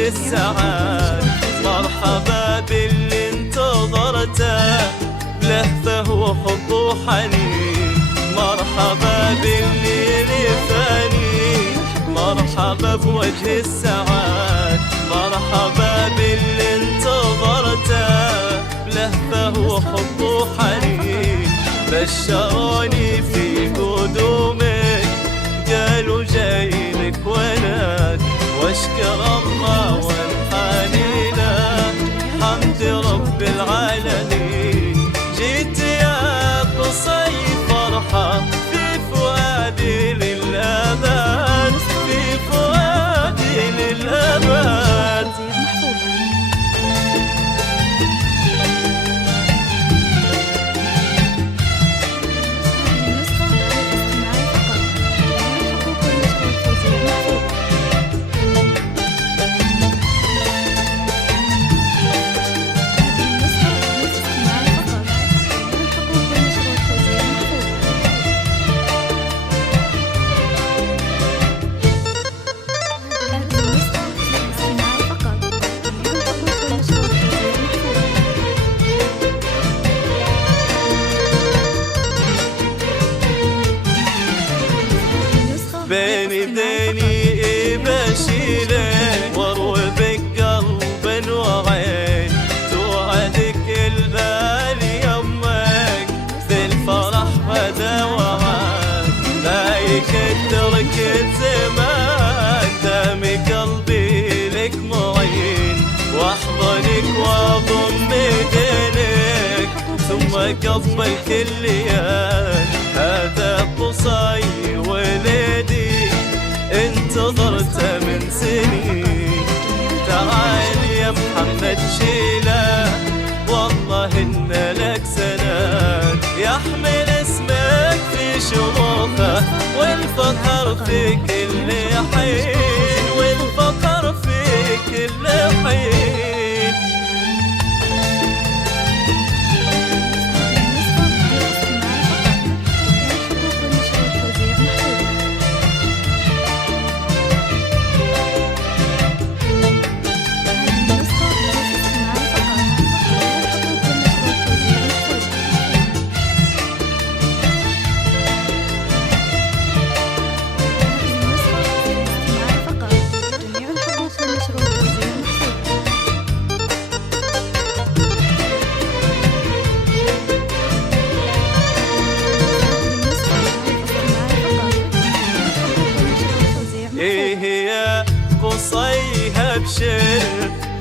بوجه السعاد، مرحبا باللي انتظرته، لهفه وحب وحنين، مرحبا باللي لفاني، مرحبا بوجه السعاد، مرحبا باللي انتظرته، لهفه وحب وحنين، بشروني في قدومك، قالوا جايلك ولد، واشكر الله وانحني له، حمد رب العالمين، جيت يا قصي فرحة في فؤادي للأبد، في فؤادي للأبد. بين يديني بشيله، واروي بقلب وعين، توعدك البال يمك، بالفرح بدا وعاد، ما يكدرك الزمان، دامي قلبي لك معين، واحضنك واضم ايدينك، ثم قبل كل يوم، هذا قصي ولدي انتظرت من سنين، تعال يا محمد شيله، والله ان لك سند، يحمل اسمك في شموخه، والفخر في كل حين، والفخر في كل حين. إيه يا قصي ابشر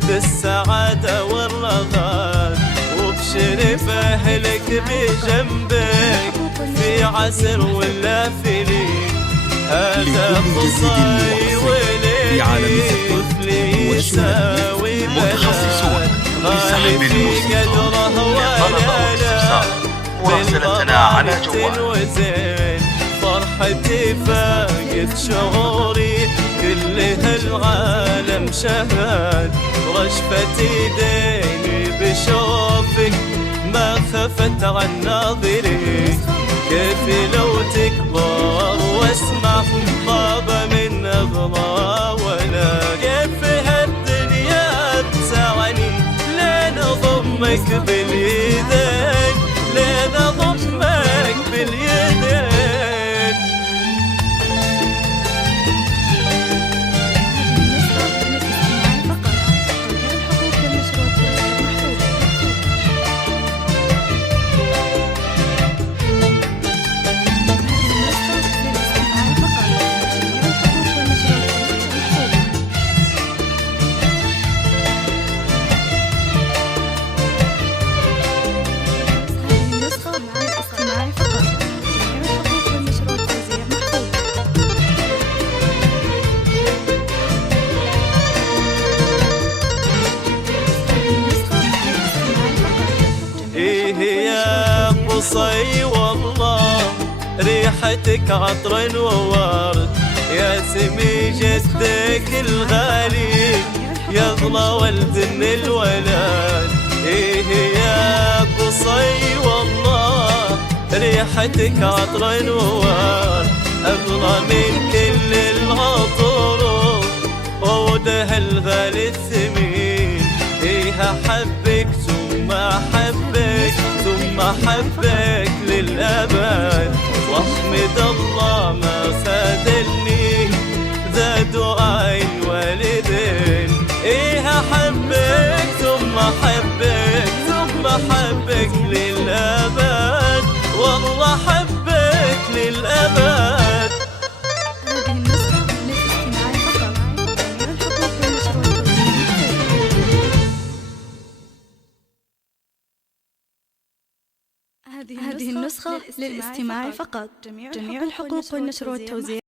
بالسعادة والرغد، وابشر بأهلك بجنبك في عسر ولا في ليل، هذا قصي ولدي طفلي يساوي بلد، غالي في قدره ولا لا، مراسلتنا على جوال فرحتي فاقت شعوري، كل هالعالم شهد، رشفة ايديني بشوفك، ما خفت عن ناظري، كيف لو تكبر واسمع طابة من أغرى، ولا كيف هالدنيا بتسعني، لين أضمك باليدين، لين أضمك باليدين. قصي والله ريحتك عطر وورد، يا سمي جدك الغالي، يغلى ولد من الولد. إيه يا قصي والله ريحتك عطر وورد، أغلى من كل العطور، وده الغالي الثمين. إيه أحبك ثم أحبك ثم أحبك للأبد، وأحمد الله ما خذلني ذا دعاء الوالدين. إيه أحبك ثم أحبك ثم أحبك للأبد، والله أحبك للأبد. هذه النسخة للاستماع فقط. جميع الحقوق والنشر والتوزيع